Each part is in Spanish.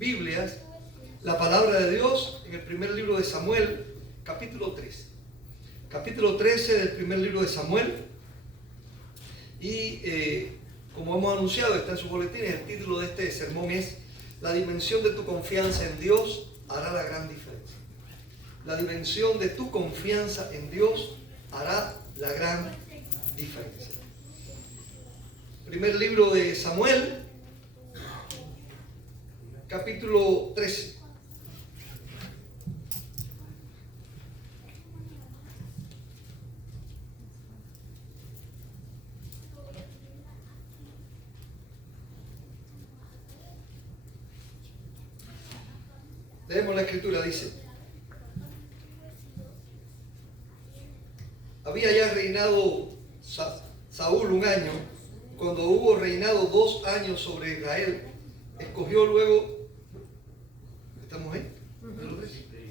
Biblias la palabra de Dios en el primer libro de Samuel, capítulo 13. Capítulo 13 del primer libro de Samuel. Y como hemos anunciado, está en sus boletines, el título de este sermón es La dimensión de tu confianza en Dios hará la gran diferencia. La dimensión de tu confianza en Dios hará la gran diferencia. Primer libro de Samuel, capítulo 13. Leemos la escritura, dice: había ya reinado Saúl 1 año. Cuando hubo reinado 2 años sobre Israel, escogió luego... ¿Estamos ahí?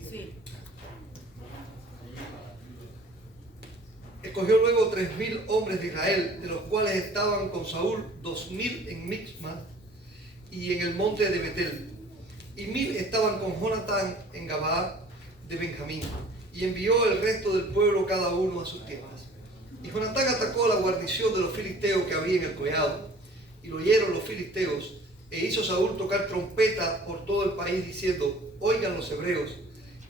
Sí. Escogió luego 3,000 hombres de Israel, de los cuales estaban con Saúl 2,000 en Mixma y en el monte de Betel, y 1,000 estaban con Jonatán en Gabaa de Benjamín, y envió el resto del pueblo cada uno a sus tiendas. Y Jonatán atacó a la guarnición de los filisteos que había en el collado, y lo oyeron los filisteos, e hizo Saúl tocar trompeta por todo el país, diciendo: oigan los hebreos.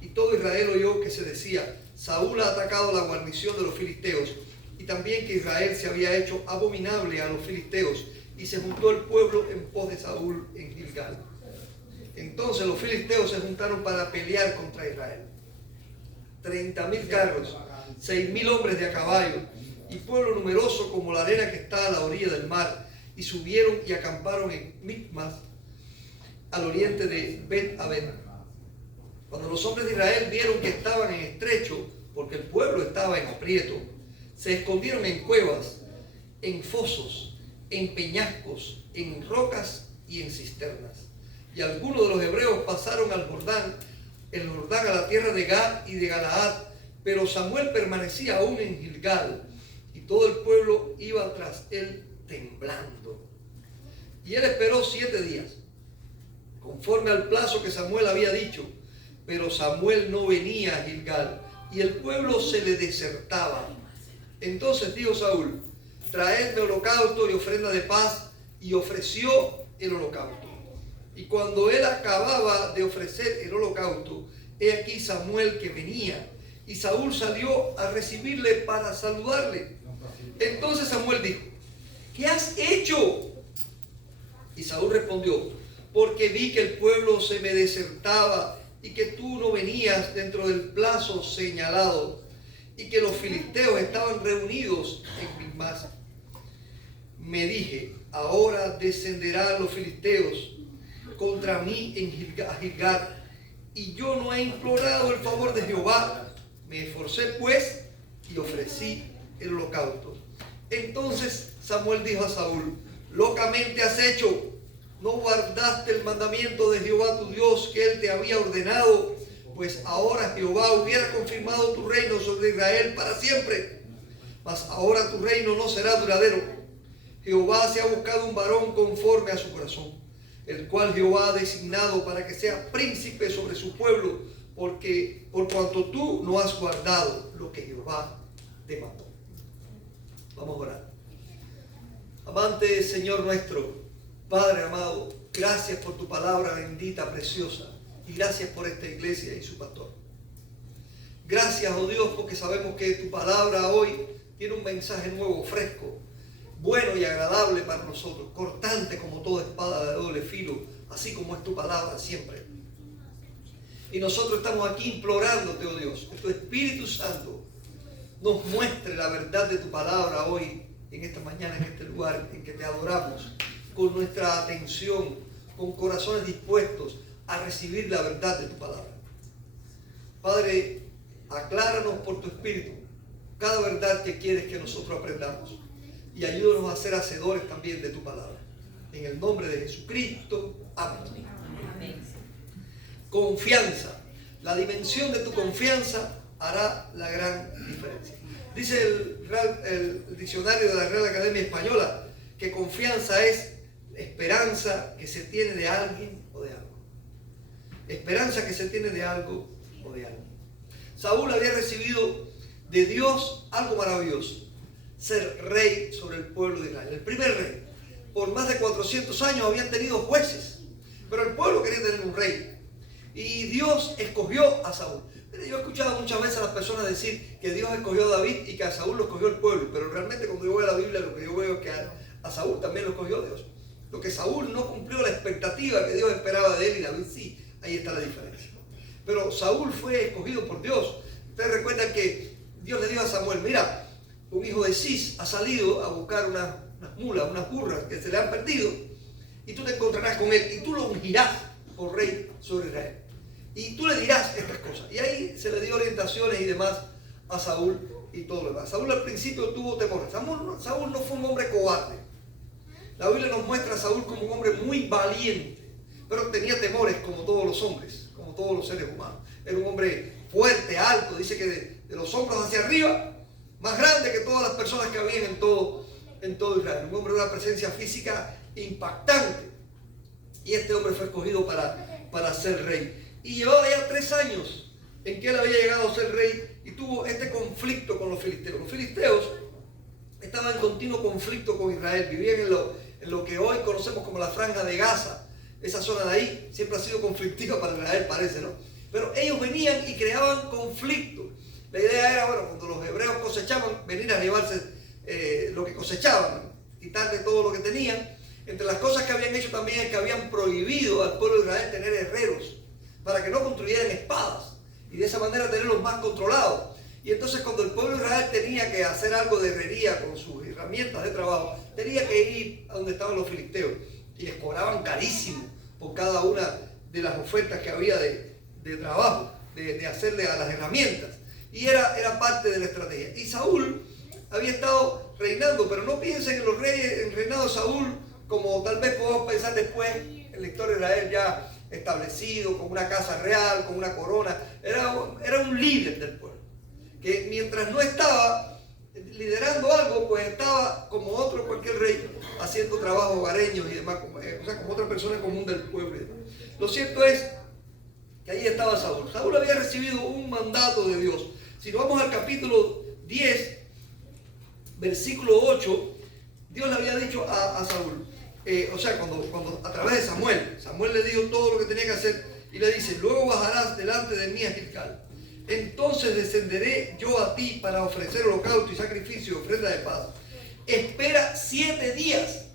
Y todo Israel oyó que se decía: Saúl ha atacado a la guarnición de los filisteos, y también que Israel se había hecho abominable a los filisteos, y se juntó el pueblo en pos de Saúl en Gilgal. Entonces los filisteos se juntaron para pelear contra Israel. 30,000 carros, 6,000 hombres de a caballo, y pueblo numeroso como la arena que está a la orilla del mar, y subieron y acamparon en Micmas, al oriente de Bet-aven. Cuando los hombres de Israel vieron que estaban en estrecho, porque el pueblo estaba en aprieto, se escondieron en cuevas, en fosos, en peñascos, en rocas y en cisternas. Y algunos de los hebreos pasaron el Jordán a la tierra de Gad y de Galaad, pero Samuel permanecía aún en Gilgal, y todo el pueblo iba tras él temblando. Y él esperó 7 días, conforme al plazo que Samuel había dicho, pero Samuel no venía a Gilgal, y el pueblo se le desertaba. Entonces dijo Saúl: traedme holocausto y ofrenda de paz, y ofreció el holocausto. Y cuando él acababa de ofrecer el holocausto, he aquí Samuel que venía, y Saúl salió a recibirle para saludarle. Entonces Samuel dijo: ¿qué has hecho? Y Saúl respondió: porque vi que el pueblo se me desertaba, y que tú no venías dentro del plazo señalado, y que los filisteos estaban reunidos en Micmas. Me dije: ahora descenderán los filisteos contra mí en Gilgal, y yo no he implorado el favor de Jehová. Me esforcé pues y ofrecí el holocausto. Entonces Samuel dijo a Saúl: locamente has hecho, no guardaste el mandamiento de Jehová tu Dios que él te había ordenado, pues ahora Jehová hubiera confirmado tu reino sobre Israel para siempre. Mas ahora tu reino no será duradero. Jehová se ha buscado un varón conforme a su corazón, el cual Jehová ha designado para que sea príncipe sobre su pueblo, porque por cuanto tú no has guardado lo que Jehová te mandó. Vamos a orar. Amante Señor nuestro, Padre amado, gracias por tu palabra bendita, preciosa, y gracias por esta iglesia y su pastor. Gracias, oh Dios, porque sabemos que tu palabra hoy tiene un mensaje nuevo, fresco, bueno y agradable para nosotros, cortante como toda espada de doble filo, así como es tu palabra siempre. Y nosotros estamos aquí implorándote, oh Dios, que tu Espíritu Santo nos muestre la verdad de tu palabra hoy, en esta mañana, en este lugar en que te adoramos, con nuestra atención, con corazones dispuestos a recibir la verdad de tu palabra. Padre, acláranos por tu Espíritu cada verdad que quieres que nosotros aprendamos, y ayúdanos a ser hacedores también de tu palabra. En el nombre de Jesucristo. Amén. Amén. Confianza. La dimensión de tu confianza hará la gran diferencia. Dice el diccionario de la Real Academia Española que confianza es esperanza que se tiene de alguien o de algo. esperanza que se tiene de algo o de alguien. Saúl había recibido de Dios algo maravilloso: ser rey sobre el pueblo de Israel, el primer rey. Por más de 400 años habían tenido jueces, pero el pueblo quería tener un rey. Y Dios escogió a Saúl. Yo he escuchado muchas veces a las personas decir que Dios escogió a David y que a Saúl lo escogió el pueblo, pero realmente cuando yo veo la Biblia, lo que yo veo es que a Saúl también lo escogió Dios. Lo que Saúl no cumplió la expectativa que Dios esperaba de él, y David sí, ahí está la diferencia. Pero Saúl fue escogido por Dios. Ustedes recuerdan que Dios le dijo a Samuel: mira, un hijo de Cis ha salido a buscar unas mulas, unas burras que se le han perdido, y tú te encontrarás con él y tú lo ungirás por rey sobre Israel. Y tú le dirás estas cosas. Y ahí se le dio orientaciones y demás a Saúl y todo lo demás. Saúl al principio tuvo temor. Saúl no fue un hombre cobarde. La Biblia nos muestra a Saúl como un hombre muy valiente, pero tenía temores como todos los hombres, como todos los seres humanos. Era un hombre fuerte, alto, dice que de los hombros hacia arriba, más grande que todas las personas que habían en todo Israel. Un hombre de una presencia física impactante. Y este hombre fue escogido para ser rey. Y llevaba ya 3 años en que él había llegado a ser rey y tuvo este conflicto con los filisteos. Los filisteos estaban en continuo conflicto con Israel. Vivían en lo que hoy conocemos como la Franja de Gaza. Esa zona de ahí siempre ha sido conflictiva para Israel, parece, ¿no? Pero ellos venían y creaban conflicto. La idea era, bueno, cuando los hebreos cosechaban, venir a llevarse lo que cosechaban, quitarle todo lo que tenían. Entre las cosas que habían hecho también es que habían prohibido al pueblo de Israel tener herreros para que no construyeran espadas y de esa manera tenerlos más controlados. Y entonces cuando el pueblo de Israel tenía que hacer algo de herrería con sus herramientas de trabajo, tenía que ir a donde estaban los filisteos y les cobraban carísimo por cada una de las ofertas que había de trabajo, de hacerle a las herramientas. Y era parte de la estrategia. Y Saúl había estado reinando, pero no piensen en los reyes, en el reinado de Saúl, como tal vez podemos pensar después en la historia de Israel ya establecido, con una casa real, con una corona. Era un líder del pueblo, que mientras no estaba liderando algo, pues estaba como otro cualquier rey, haciendo trabajos hogareños y demás, o sea, como otra persona común del pueblo y demás. Lo cierto es que ahí estaba Saúl. Saúl había recibido un mandato de Dios. Si nos vamos al capítulo 10, versículo 8, Dios le había dicho a Saúl, cuando a través de Samuel le dijo todo lo que tenía que hacer y le dice: luego bajarás delante de mí a Gilgal. Entonces descenderé yo a ti para ofrecer holocausto y sacrificio y ofrenda de paz. Espera 7 días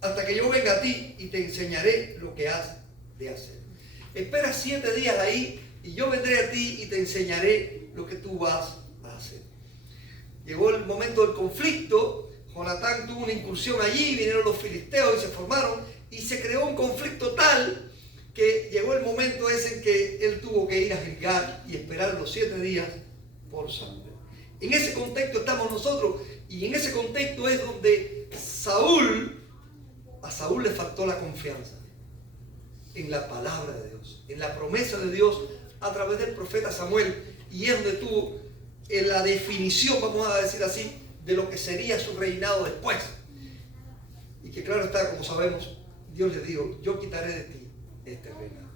hasta que yo venga a ti y te enseñaré lo que has de hacer. Espera 7 días ahí y yo vendré a ti y te enseñaré lo que tú vas a hacer. Llegó el momento del conflicto. Jonatán tuvo una incursión allí, vinieron los filisteos y se formaron y se creó un conflicto tal que llegó el momento ese en que él tuvo que ir a Gilgal y esperar los 7 días por Samuel. En ese contexto estamos nosotros, y en ese contexto es donde a Saúl le faltó la confianza en la palabra de Dios, en la promesa de Dios a través del profeta Samuel, y es donde tuvo la definición, vamos a decir así, de lo que sería su reinado después. Y que claro está, como sabemos, Dios le dijo: yo quitaré de ti este reinado.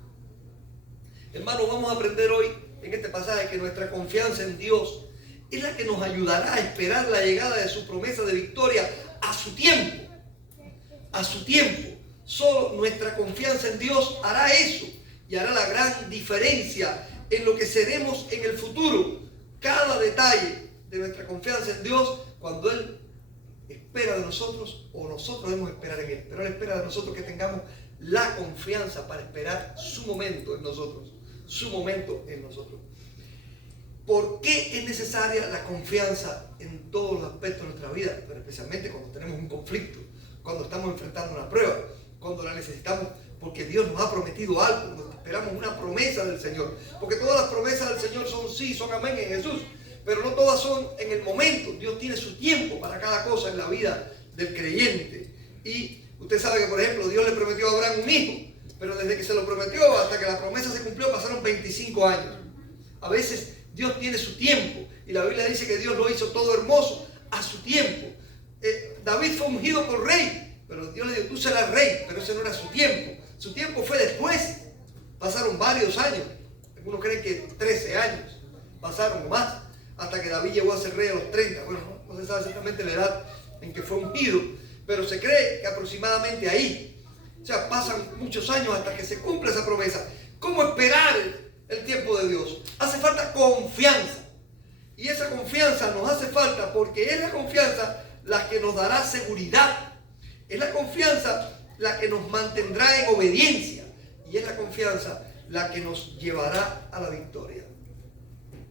Hermanos, vamos a aprender hoy en este pasaje que nuestra confianza en Dios es la que nos ayudará a esperar la llegada de su promesa de victoria a su tiempo. A su tiempo. Solo nuestra confianza en Dios hará eso y hará la gran diferencia en lo que seremos en el futuro. Cada detalle de nuestra confianza en Dios, cuando Él espera de nosotros o nosotros debemos esperar en Él. Pero Él espera de nosotros que tengamos la confianza para esperar su momento en nosotros. Su momento en nosotros. ¿Por qué es necesaria la confianza en todos los aspectos de nuestra vida? Pero especialmente cuando tenemos un conflicto, cuando estamos enfrentando una prueba, cuando la necesitamos, porque Dios nos ha prometido algo, cuando esperamos una promesa del Señor. Porque todas las promesas del Señor son sí, son amén en Jesús. Pero no todas son en el momento. Dios tiene su tiempo para cada cosa en la vida del creyente. Y usted sabe que, por ejemplo, Dios le prometió a Abraham un hijo, pero desde que se lo prometió hasta que la promesa se cumplió pasaron 25 años. A veces Dios tiene su tiempo, y la Biblia dice que Dios lo hizo todo hermoso a su tiempo. David fue ungido por rey, pero Dios le dijo: tú serás rey, pero ese no era su tiempo. Su tiempo fue después, Pasaron varios años, algunos creen que 13 años, pasaron o más, hasta que David llegó a ser rey a los 30. Bueno, no se sabe exactamente la edad en que fue ungido, pero se cree que aproximadamente ahí. O sea, pasan muchos años hasta que se cumpla esa promesa. ¿Cómo esperar el tiempo de Dios? Hace falta confianza. Y esa confianza nos hace falta porque es la confianza la que nos dará seguridad. Es la confianza la que nos mantendrá en obediencia. Y es la confianza la que nos llevará a la victoria.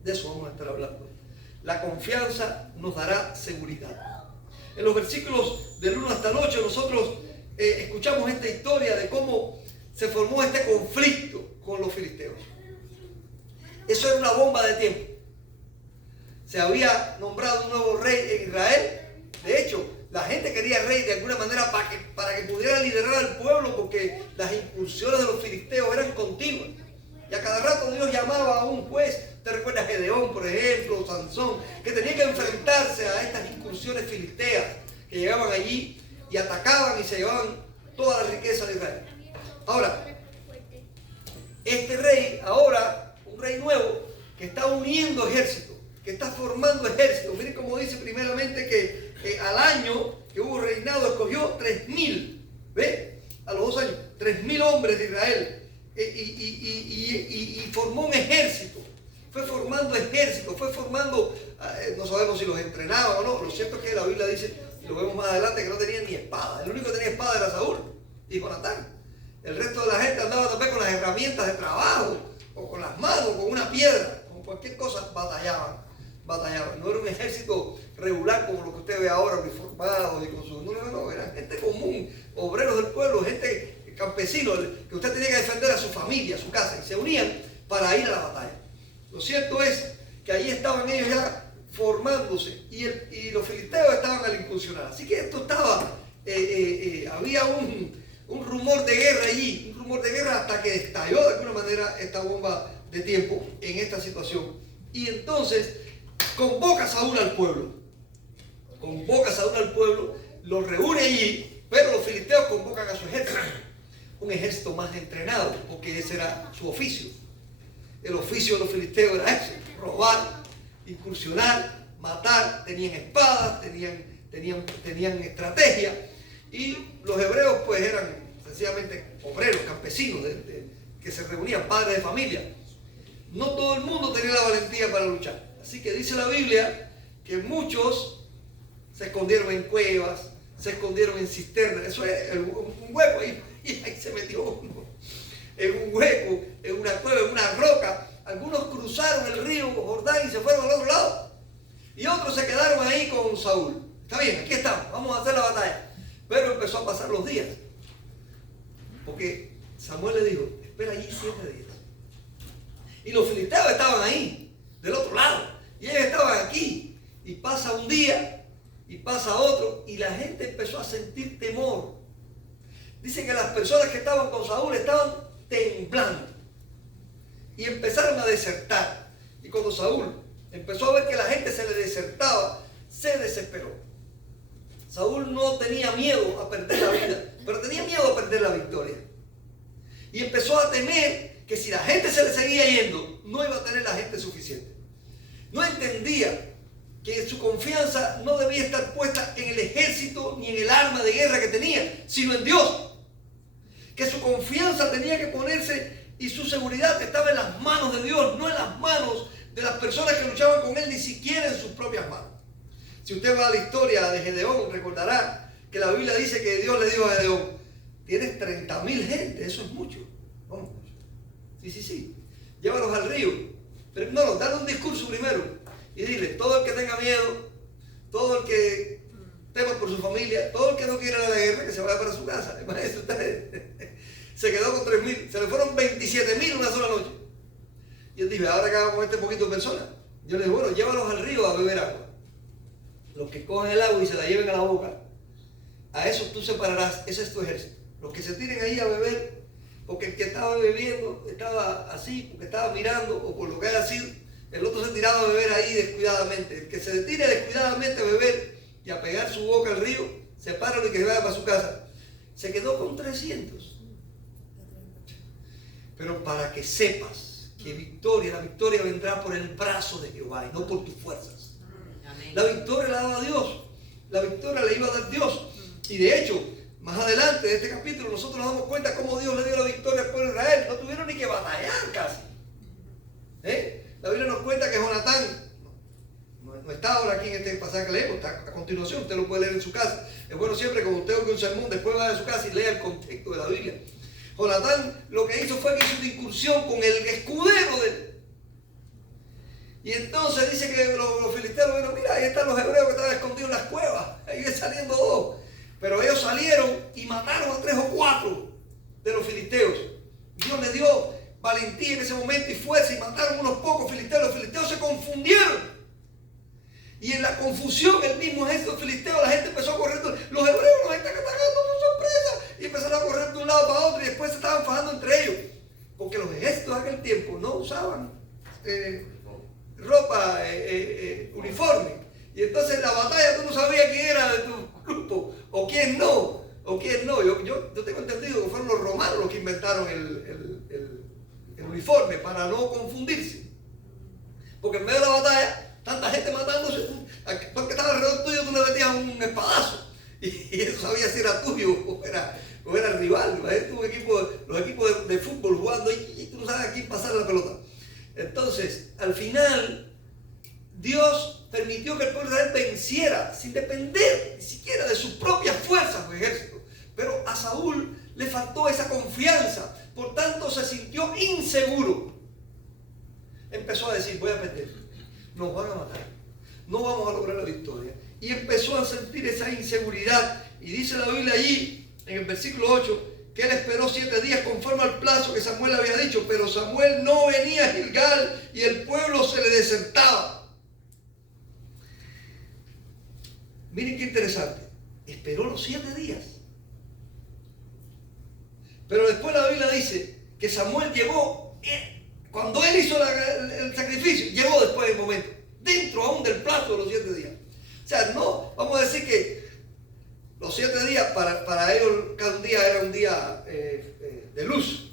De eso vamos a estar hablando. La confianza nos dará seguridad. En los versículos del 1 hasta el 8 nosotros escuchamos esta historia de cómo se formó este conflicto con los filisteos. Eso era una bomba de tiempo. Se había nombrado un nuevo rey en Israel. De hecho, la gente quería rey de alguna manera para que pudiera liderar al pueblo, porque las incursiones de los filisteos eran continuas. Y a cada rato Dios llamaba a un juez. ¿Te recuerdas Gedeón, por ejemplo, o Sansón, que tenía que enfrentarse a estas incursiones filisteas que llegaban allí y atacaban y se llevaban toda la riqueza de Israel? Ahora, este rey, ahora, un rey nuevo, que está uniendo ejércitos, que está formando ejércitos. Miren cómo dice primeramente que al año que hubo reinado escogió 3,000, ¿ve? A los 2 años, 3,000 hombres de Israel y formó un ejército. Fue formando ejércitos, fue formando, no sabemos si los entrenaban o no. Lo cierto es que la Biblia dice, y lo vemos más adelante, que no tenían ni espada. El único que tenía espada era Saúl y Jonatán. El resto de la gente andaba también con las herramientas de trabajo, o con las manos, con una piedra, con cualquier cosa, batallaban. No era un ejército regular como lo que usted ve ahora, uniformados y con sus... No, eran gente común, obreros del pueblo, gente campesino, que usted tenía que defender a su familia, a su casa, y se unían para ir a la batalla. Lo cierto es que ahí estaban ellos ya formándose y los filisteos estaban al incursionar. Así que esto estaba, había un rumor de guerra allí, un rumor de guerra hasta que estalló de alguna manera esta bomba de tiempo en esta situación. Y entonces convoca a Saúl al pueblo. Los reúne allí, pero los filisteos convocan a su ejército. Un ejército más entrenado, porque ese era su oficio. El oficio de los filisteos era ese: robar, incursionar, matar. Tenían espadas, tenían estrategia. Y los hebreos pues eran sencillamente obreros, campesinos, que se reunían, padres de familia. No todo el mundo tenía la valentía para luchar. Así que dice la Biblia que muchos se escondieron en cuevas, se escondieron en cisternas. Eso es un hueco ahí, y ahí se metió uno. En un hueco, en una cueva, en una roca. Algunos cruzaron el río Jordán y se fueron al otro lado. Y otros se quedaron ahí con Saúl. Está bien, aquí estamos, vamos a hacer la batalla. Pero empezó a pasar los días. Porque Samuel le dijo, espera allí 7 días. Y los filisteos estaban ahí, del otro lado. Y ellos estaban aquí. Y pasa un día, y pasa otro, y la gente empezó a sentir temor. Dicen que las personas que estaban con Saúl estaban temblando. Y empezaron a desertar. Y cuando Saúl empezó a ver que la gente se le desertaba, se desesperó. Saúl no tenía miedo a perder la vida, pero tenía miedo a perder la victoria. Y empezó a temer que si la gente se le seguía yendo, no iba a tener la gente suficiente. No entendía que su confianza no debía estar puesta en el ejército ni en el arma de guerra que tenía, sino en Dios. Que su confianza tenía que ponerse y su seguridad estaba en las manos de Dios, no en las manos de las personas que luchaban con él, ni siquiera en sus propias manos. Si usted va a la historia de Gedeón, recordará que la Biblia dice que Dios le dijo a Gedeón, tienes 30,000 gente, eso es mucho. Vamos. Sí. Llévalos al río. Pero no, dale un discurso primero y dile, todo el que tenga miedo, todo el que tema por su familia, todo el que no quiera la guerra, que se vaya para su casa. Imagínense ustedes. Se quedó con 3,000, se le fueron 27,000 una sola noche. Y él dice, ahora que hago con este poquito de personas. Yo le digo, bueno, llévalos al río a beber agua. Los que cogen el agua y se la lleven a la boca, a eso tú separarás, ese es tu ejército. Los que se tiren ahí a beber, porque el que estaba bebiendo estaba así, porque estaba mirando, o por lo que haya sido, el otro se tiraba a beber ahí descuidadamente. El que se tire descuidadamente a beber y a pegar su boca al río, sepáralo y que se vaya para su casa. Se quedó con 300. Pero para que sepas que la victoria vendrá por el brazo de Jehová y no por tus fuerzas. La victoria la daba Dios. La victoria la iba a dar Dios. Y de hecho, más adelante de este capítulo nosotros nos damos cuenta cómo Dios le dio la victoria al pueblo de Israel. No tuvieron ni que batallar casi. La Biblia nos cuenta que Jonatán, no está ahora aquí en este pasaje que leemos, está a continuación, usted lo puede leer en su casa. Es bueno siempre cuando usted oiga un sermón, después va a su casa y lea el contexto de la Biblia. Jonatán lo que hizo fue que hizo una incursión con el escudero de él. Y entonces dice que los filisteos, bueno, mira, ahí están los hebreos que estaban escondidos en las cuevas, ahí ven saliendo dos. Pero ellos salieron y mataron a 3 o 4 de los filisteos. Dios les dio valentía en ese momento y fuerza y mataron unos pocos filisteos. Los filisteos se confundieron. Y en la confusión, el mismo ejército filisteo, la gente empezó a correr. Los hebreos nos están atacando por sorpresa. Y empezaron a correr de un lado para otro y después se estaban fajando entre ellos. Porque los ejércitos de aquel tiempo no usaban ropa, uniforme. Y entonces en la batalla tú no sabías quién era de tu grupo o quién no. Yo tengo entendido que fueron los romanos los que inventaron el uniforme para no confundirse. Porque en medio de la batalla, tanta gente matándose, porque estaba alrededor tuyo, tú le metías un espadazo. Y eso sabía si era tuyo o era rival. Los equipos de fútbol jugando y tú no sabes a quién pasar la pelota. Entonces, al final, Dios permitió que el pueblo de Israel venciera sin depender ni siquiera de sus propias fuerzas o ejército. Pero a Saúl le faltó esa confianza, por tanto se sintió inseguro. Empezó a decir, voy a perder, nos van a matar, no vamos a lograr la victoria. Y empezó a sentir esa inseguridad. Y dice la Biblia allí, en el versículo 8, que él esperó 7 días conforme al plazo que Samuel le había dicho, pero Samuel no venía a Gilgal y el pueblo se le desertaba. Miren qué interesante, esperó los 7 días. Pero después la Biblia dice que Samuel llegó, cuando él hizo el sacrificio, llegó después del momento, dentro aún del plazo de los 7 días. O sea, no, vamos a decir que los 7 días para ellos cada día era un día de luz.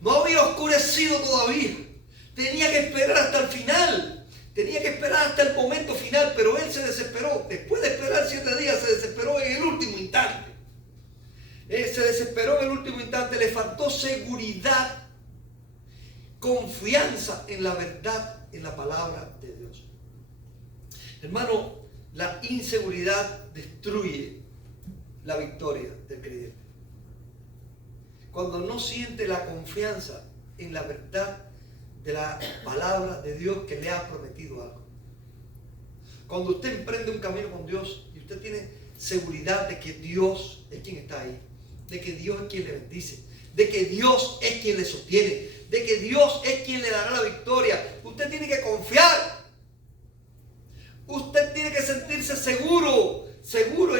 No había oscurecido todavía. Tenía que esperar hasta el final. Tenía que esperar hasta el momento final, pero él se desesperó. Después de esperar 7 días, se desesperó en el último instante. Se desesperó en el último instante, le faltó seguridad, confianza en la verdad, en la palabra de Dios. Hermano, la inseguridad destruye la victoria del creyente. Cuando no siente la confianza en la verdad de la palabra de Dios que le ha prometido algo. Cuando usted emprende un camino con Dios y usted tiene seguridad de que Dios es quien está ahí, de que Dios es quien le bendice, de que Dios es quien le sostiene, de que Dios es quien le dará la victoria, usted tiene que confiar. Usted tiene que sentirse seguro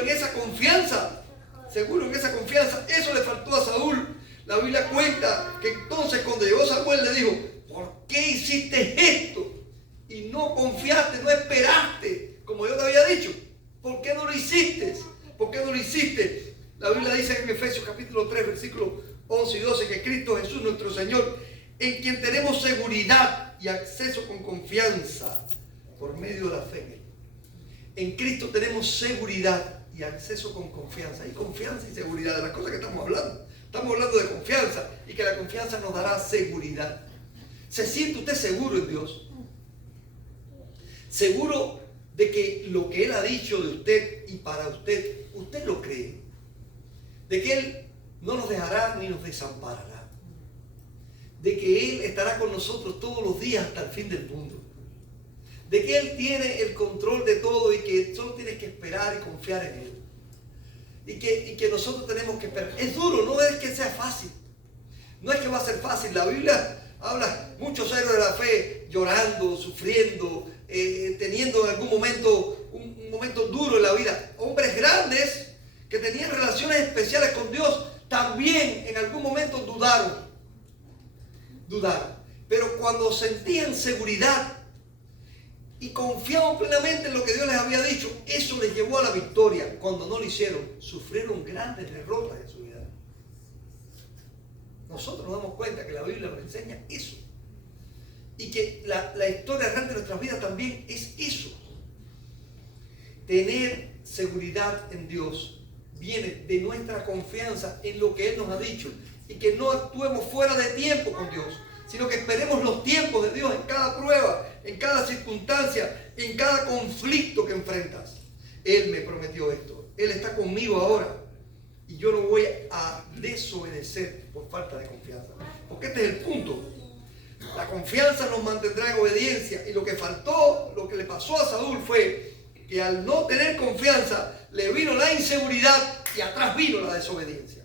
en esa confianza. Seguro en esa confianza. Eso le faltó a Saúl. La Biblia cuenta que entonces cuando llegó Samuel le dijo, ¿por qué hiciste esto? Y no confiaste, no esperaste, como yo te había dicho. ¿Por qué no lo hiciste? ¿Por qué no lo hiciste? La Biblia dice en Efesios capítulo 3, versículos 11 y 12, que Cristo Jesús nuestro Señor, en quien tenemos seguridad y acceso con confianza por medio de la fe en Él. En Cristo tenemos seguridad y acceso con confianza. Hay confianza y seguridad de las cosas que estamos hablando. Estamos hablando de confianza y que la confianza nos dará seguridad. ¿Se siente usted seguro en Dios? Seguro de que lo que Él ha dicho de usted y para usted, usted lo cree. De que Él no nos dejará ni nos desamparará. De que Él estará con nosotros todos los días hasta el fin del mundo. De que Él tiene el control de todo y que solo tienes que esperar y confiar en Él. Y que nosotros tenemos que esperar. Es duro, no es que sea fácil. No es que va a ser fácil. La Biblia habla muchos héroes de la fe llorando, sufriendo, teniendo en algún momento un momento duro en la vida. Hombres grandes que tenían relaciones especiales con Dios también en algún momento dudaron. Pero cuando sentían seguridad y confiaban plenamente en lo que Dios les había dicho, eso les llevó a la victoria. Cuando no lo hicieron, sufrieron grandes derrotas en su vida. nosotros nos damos cuenta que la Biblia nos enseña eso. Y que la historia real de nuestras vidas también es eso. Tener seguridad en Dios viene de nuestra confianza en lo que Él nos ha dicho. Y que no actuemos fuera de tiempo con Dios, sino que esperemos los tiempos de Dios en cada prueba, en cada circunstancia, en cada conflicto que enfrentas. Él me prometió esto. Él está conmigo ahora. Y yo no voy a desobedecer por falta de confianza. Porque este es el punto. La confianza nos mantendrá en obediencia. Y lo que faltó, lo que le pasó a Saúl fue que al no tener confianza, le vino la inseguridad y atrás vino la desobediencia.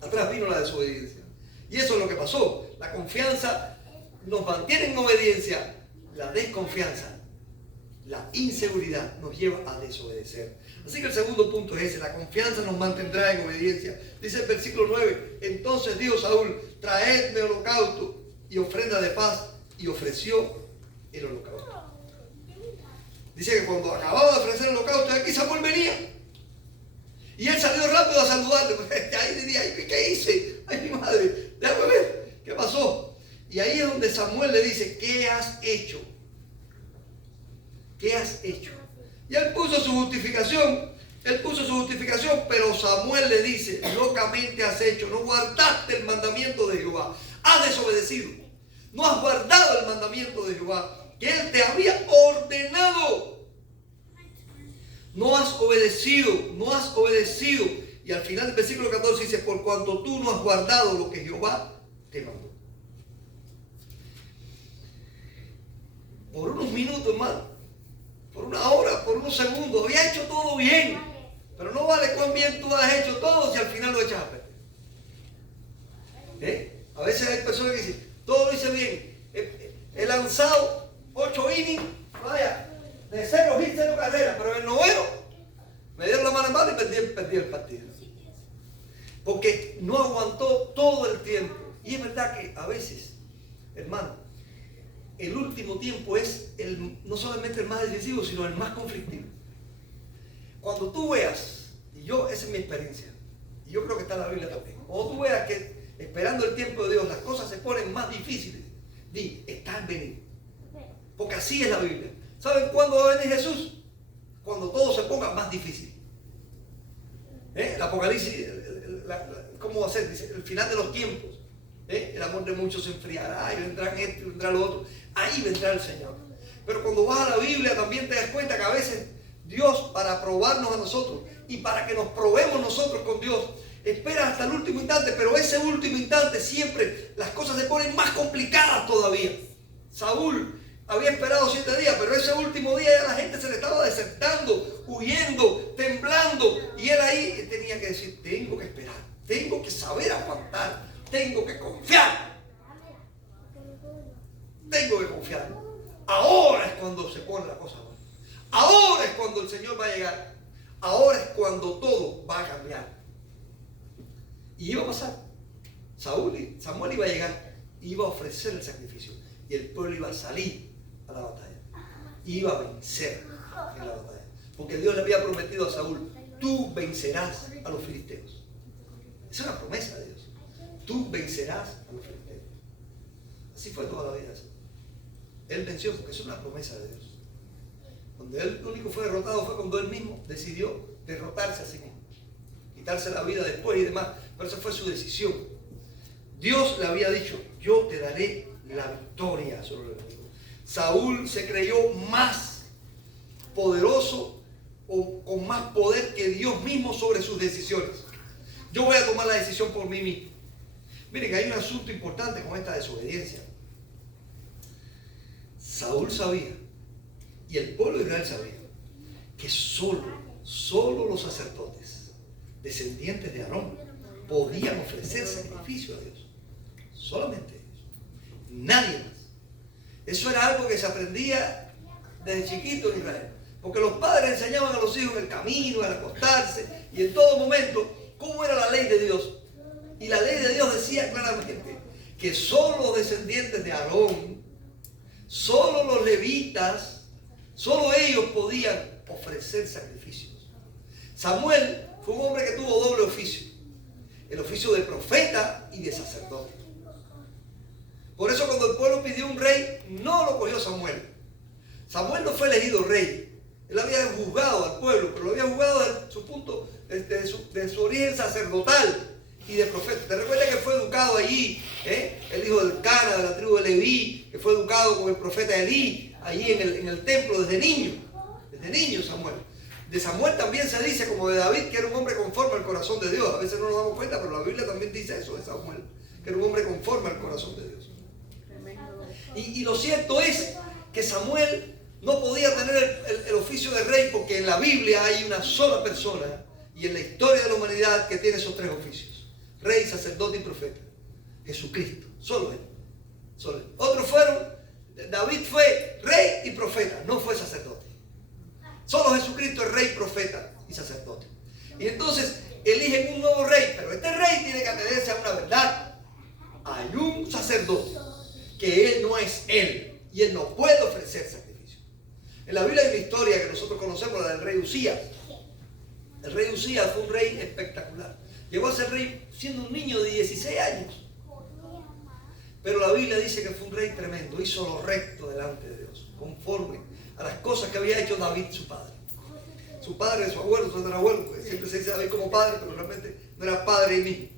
Atrás vino la desobediencia. Y eso es lo que pasó. La confianza nos mantiene en obediencia. La desconfianza, la inseguridad nos lleva a desobedecer. Así que el segundo punto es ese. La confianza nos mantendrá en obediencia. Dice el versículo 9. Entonces dijo Saúl: traedme holocausto y ofrenda de paz. Y ofreció el holocausto. Dice que cuando acababa de ofrecer el holocausto, aquí Samuel venía. Y él salió rápido a saludarle. Ahí diría: ¿qué hice? Ay, mi madre, déjame ver qué pasó. Y ahí es donde Samuel le dice: ¿qué has hecho? ¿Qué has hecho? Y él puso su justificación. Pero Samuel le dice: locamente has hecho. No guardaste el mandamiento de Jehová. Has desobedecido. No has guardado el mandamiento de Jehová que Él te había ordenado. No has obedecido. Y al final del versículo 14 dice: por cuanto tú no has guardado lo que Jehová te mandó. Por unos minutos, hermano, por una hora, por unos segundos, había hecho todo bien. Pero no vale cuán bien tú has hecho todo si al final lo echas a perder. A veces hay personas que dicen: todo lo hice bien. He lanzado 8 innings, vaya, de 0 hits, 0 carreras, pero en el noveno me dieron la mano en mano y perdí el partido. Porque no aguantó todo el tiempo. Y es verdad que a veces, hermano, el último tiempo es no solamente el más decisivo, sino el más conflictivo. Cuando tú veas, esa es mi experiencia, y yo creo que está en la Biblia también, cuando tú veas que esperando el tiempo de Dios las cosas se ponen más difíciles, está en venir. Porque así es la Biblia. ¿Saben cuándo va a venir Jesús? Cuando todo se ponga más difícil. El Apocalipsis, ¿cómo va a ser? Dice: el final de los tiempos. El amor de muchos se enfriará, y vendrán esto y vendrá lo otro. Ahí vendrá el Señor. Pero cuando vas a la Biblia también te das cuenta que a veces Dios, para probarnos a nosotros y para que nos probemos nosotros con Dios, espera hasta el último instante. Pero ese último instante siempre las cosas se ponen más complicadas todavía. Saúl había esperado 7 días, pero ese último día ya la gente se le estaba desertando, huyendo, temblando. Y él ahí tenía que decir: tengo que esperar, tengo que saber aguantar, tengo que confiar. Ahora es cuando se pone la cosa buena. Ahora es cuando el Señor va a llegar. Ahora es cuando todo va a cambiar. Y iba a pasar. Samuel iba a llegar, iba a ofrecer el sacrificio. Y el pueblo iba a salir a la batalla. Iba a vencer en la batalla. Porque Dios le había prometido a Saúl: tú vencerás a los filisteos. Esa es una promesa de Dios. Tú vencerás a los filisteos. Así fue toda la vida. Él venció porque es una promesa de Dios. Donde él único fue derrotado fue cuando él mismo decidió derrotarse a sí mismo. Quitarse la vida después y demás. Pero esa fue su decisión. Dios le había dicho: yo te daré la victoria sobre el enemigo. Saúl se creyó más poderoso o con más poder que Dios mismo sobre sus decisiones. Yo voy a tomar la decisión por mí mismo. Miren, hay un asunto importante con esta desobediencia. Saúl sabía, y el pueblo de Israel sabía, que solo los sacerdotes, descendientes de Aarón, podían ofrecer sacrificio a Dios. Solamente ellos. Nadie más. Eso era algo que se aprendía desde chiquito en Israel. Porque los padres enseñaban a los hijos en el camino, al acostarse, y en todo momento, cómo era la ley de Dios. Y la ley de Dios decía claramente que solo los descendientes de Aarón, solo los levitas, solo ellos podían ofrecer sacrificios. Samuel fue un hombre que tuvo doble oficio. el oficio de profeta y de sacerdote. Por eso cuando el pueblo pidió un rey, no lo cogió Samuel. Samuel no fue elegido rey. Él había juzgado al pueblo, pero lo había juzgado desde su punto, de su origen sacerdotal y de profeta. ¿Te recuerdas que fue educado allí? El hijo del Cana, de la tribu de Leví, que fue educado con el profeta Elí, allí en el templo desde niño Samuel. De Samuel también se dice, como de David, que era un hombre conforme al corazón de Dios. A veces no nos damos cuenta, pero la Biblia también dice eso de Samuel, que era un hombre conforme al corazón de Dios. Y lo cierto es que Samuel no podía tener el oficio de rey, porque en la Biblia hay una sola persona y en la historia de la humanidad que tiene esos tres oficios: rey, sacerdote y profeta. Jesucristo, solo él. Solo él. Otros fueron, David fue rey y profeta, no fue sacerdote. Solo Jesucristo es rey, profeta y sacerdote. Y entonces eligen un nuevo rey, pero este rey tiene que atenerse a una verdad. Hay un sacerdote que él no es él y él no puede ofrecer sacrificio. En la Biblia hay una historia que nosotros conocemos, la del rey Usías. El rey Usías fue un rey espectacular. Llegó a ser rey siendo un niño de 16 años. Pero la Biblia dice que fue un rey tremendo. Hizo lo recto delante de Dios, conforme a las cosas que había hecho David, su padre. Su padre, su abuelo, su tatarabuelo. Pues siempre se dice David como padre, pero realmente no era padre y mismo.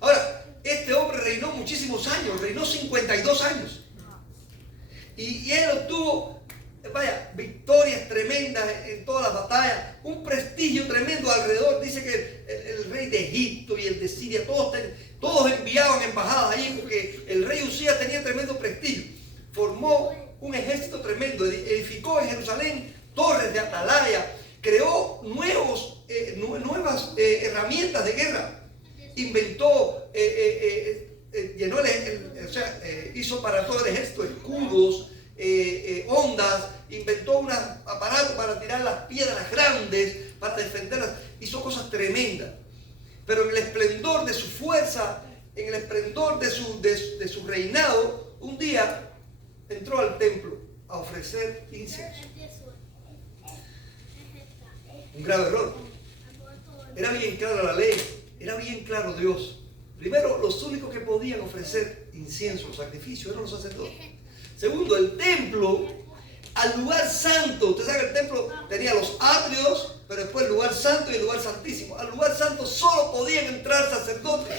Ahora, este hombre reinó muchísimos años. Reinó 52 años. Y él obtuvo, victorias tremendas en todas las batallas, un prestigio tremendo alrededor. Dice que el rey de Egipto y el de Siria, todos enviaban embajadas allí, porque el rey Usías tenía tremendo prestigio. Formó un ejército tremendo, edificó en Jerusalén torres de atalaya, creó nuevas herramientas de guerra, inventó, hizo para todo el ejército escudos, ondas, inventó un aparato para tirar las piedras grandes, para defenderlas, hizo cosas tremendas. Pero en el esplendor de su fuerza, en el esplendor de su reinado, un día entró al templo a ofrecer incienso. Un grave error. Era bien clara la ley, era bien claro Dios. Primero, los únicos que podían ofrecer incienso, sacrificio, eran los sacerdotes. Segundo, el templo, al lugar santo. Usted sabe que el templo tenía los atrios, pero después el lugar santo y el lugar santísimo. Al lugar santo solo podían entrar sacerdotes.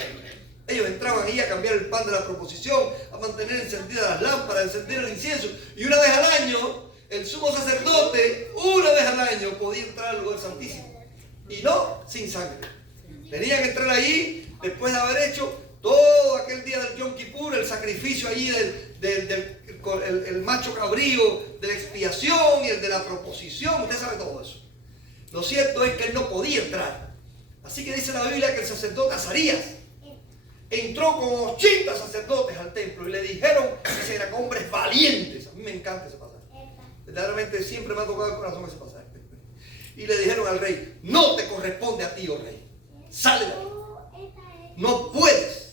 Ellos entraban ahí a cambiar el pan de la proposición, a mantener encendidas las lámparas, a encender el incienso. Y una vez al año, el sumo sacerdote, una vez al año, podía entrar al lugar santísimo. Y no sin sangre. Tenían que entrar ahí después de haber hecho todo aquel día del Yom Kippur, el sacrificio allí el macho cabrío, de la expiación y el de la proposición. Usted sabe todo eso. Lo cierto es que él no podía entrar. Así que dice la Biblia que el sacerdote Azarías entró con 80 sacerdotes al templo y le dijeron que eran hombres valientes. A mí me encanta ese pasaje. Verdaderamente siempre me ha tocado el corazón ese pasaje. Y le dijeron al rey: no te corresponde a ti, oh rey. Sale de aquí. No puedes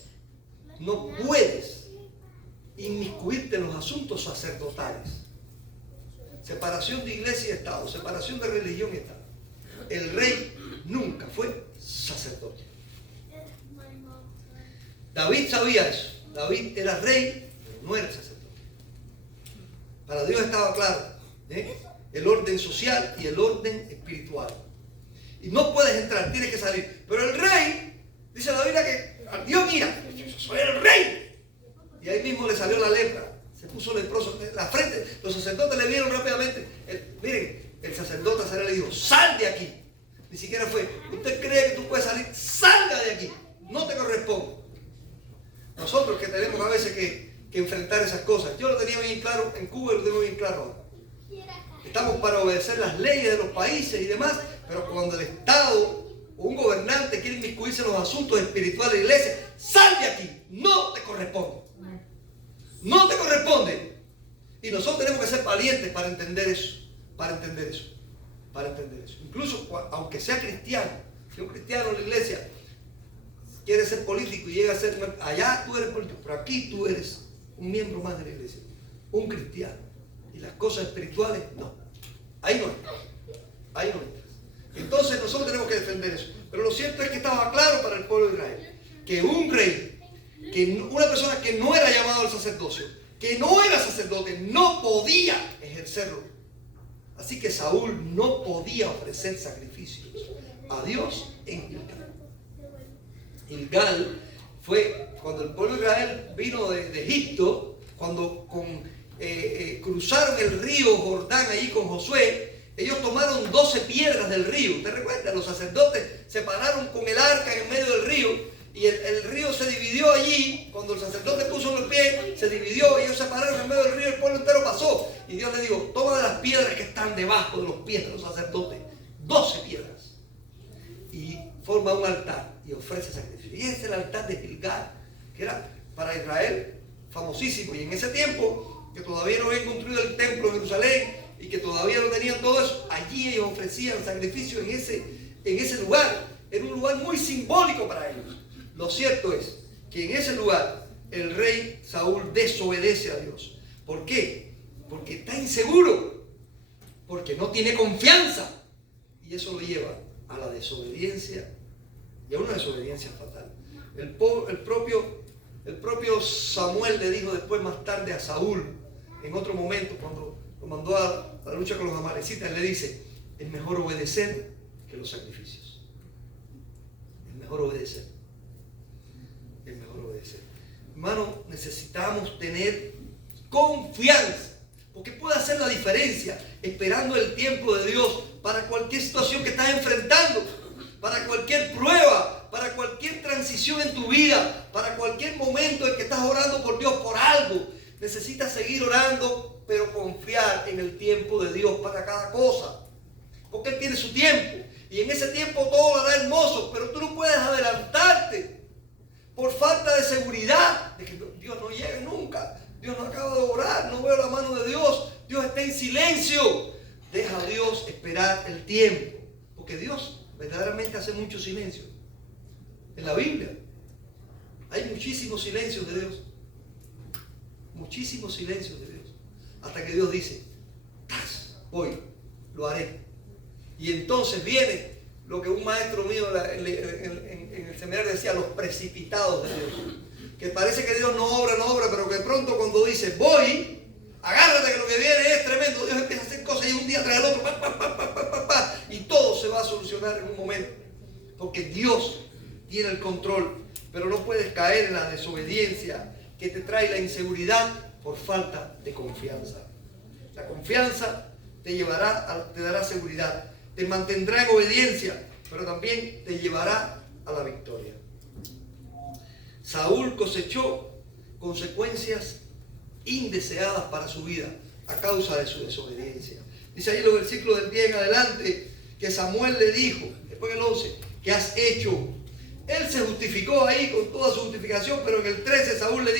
inmiscuirte en los asuntos sacerdotales. Separación de iglesia y Estado, separación de religión y Estado. El rey nunca fue sacerdote. David sabía eso. David era rey, pero no era sacerdote. Para Dios estaba claro, el orden social y el orden espiritual. Y no puedes entrar, tienes que salir. Pero el rey, dice la Biblia que Dios mira, yo soy el rey. Y ahí mismo le salió la lepra. Se puso leproso en la frente. Los sacerdotes le vieron rápidamente. Miren, el sacerdote Azarías le dijo: sal de aquí. Ni siquiera fue: ¿usted cree que tú puedes salir? Salga de aquí. No te corresponde. Nosotros que tenemos a veces que enfrentar esas cosas. Yo lo tenía bien claro en Cuba y lo tengo bien claro ahora. Estamos para obedecer las leyes de los países y demás, pero cuando el Estado o un gobernante quiere inmiscuirse en los asuntos espirituales de la iglesia, sal de aquí. No te corresponde. No te corresponde. Y nosotros tenemos que ser valientes para entender eso. Para entender eso. Incluso aunque sea cristiano, si un cristiano en la iglesia quiere ser político y llega a ser, allá tú eres político, pero aquí tú eres un miembro más de la iglesia, un cristiano. Y las cosas espirituales, no. Ahí no entras. Entonces nosotros tenemos que defender eso. Pero lo cierto es que estaba claro para el pueblo de Israel. que un rey, una persona que no era llamado al sacerdocio, que no era sacerdote, no podía ejercerlo. Así que Saúl no podía ofrecer sacrificios a Dios en Gilgal. Gilgal fue cuando el pueblo de Israel vino de Egipto, cuando cruzaron el río Jordán allí con Josué. Ellos tomaron 12 piedras del río. ¿Te recuerdas? Los sacerdotes se pararon con el arca en medio del río y el río se dividió allí. Cuando el sacerdote puso los pies, se dividió. Ellos se pararon en medio del río y el pueblo entero pasó. Y Dios le dijo, toma de las piedras que están debajo de los pies de los sacerdotes. 12 piedras. Y forma un altar y ofrece sacrificio. Y ese es el altar de Gilgal, que era para Israel famosísimo. Y en ese tiempo, que todavía no habían construido el templo en Jerusalén, y que todavía no tenían todo eso, allí ellos ofrecían sacrificio en ese lugar. Era un lugar muy simbólico para ellos. Lo cierto es que en ese lugar el rey Saúl desobedece a Dios. ¿Por qué? Porque está inseguro, porque no tiene confianza, y eso lo lleva a la desobediencia y a una desobediencia fatal. El propio Samuel le dijo después, más tarde, a Saúl, en otro momento, cuando lo mandó a la lucha con los amalecitas, le dice, es mejor obedecer que los sacrificios. Es mejor obedecer. Es mejor obedecer. Hermano, necesitamos tener confianza, porque puede hacer la diferencia esperando el tiempo de Dios para cualquier situación que estás enfrentando, para cualquier prueba, para cualquier transición en tu vida, para cualquier momento en que estás orando por Dios por algo. Necesitas seguir orando, pero confiar en el tiempo de Dios para cada cosa. Porque Él tiene su tiempo. Y en ese tiempo todo lo hará hermoso. Pero tú no puedes adelantarte por falta de seguridad. De que Dios no llega nunca. Dios no acaba de orar. No veo la mano de Dios. Dios está en silencio. Deja a Dios esperar el tiempo. Porque Dios verdaderamente hace mucho silencio. En la Biblia hay muchísimos silencios de Dios. Muchísimos silencios de Dios. Hasta que Dios dice, voy, lo haré. Y entonces viene lo que un maestro mío en el seminario decía, los precipitados de Dios. Que parece que Dios no obra, pero que pronto cuando dice, voy, agárrate que lo que viene es tremendo. Dios empieza a hacer cosas y un día tras el otro, y todo se va a solucionar en un momento. Porque Dios tiene el control, pero no puedes caer en la desobediencia que te trae la inseguridad por falta de confianza. La confianza te dará seguridad, te mantendrá en obediencia, pero también te llevará a la victoria. Saúl cosechó consecuencias indeseadas para su vida a causa de su desobediencia. Dice ahí los versículos del 10 en adelante que Samuel le dijo, después en el 11, ¿qué has hecho? Él se justificó ahí con toda su justificación, pero en el 13 Samuel le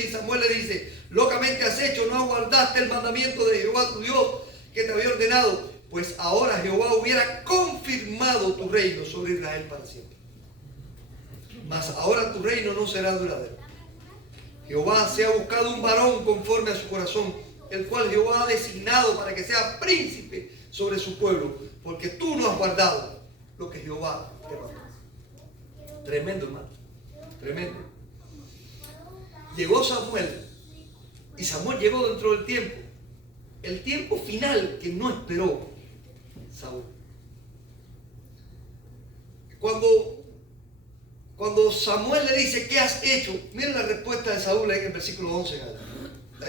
dice, locamente has hecho, no aguardaste el mandamiento de Jehová tu Dios que te había ordenado, pues ahora Jehová hubiera confirmado tu reino sobre Israel para siempre. Mas ahora tu reino no será duradero. Jehová se ha buscado un varón conforme a su corazón, el cual Jehová ha designado para que sea príncipe sobre su pueblo, porque tú no has guardado lo que Jehová te mandó. Tremendo, hermano, tremendo. Llegó Samuel, y Samuel llegó dentro del tiempo, el tiempo final que no esperó Saúl. Cuando Samuel le dice, ¿qué has hecho? Miren la respuesta de Saúl ahí en el versículo 11.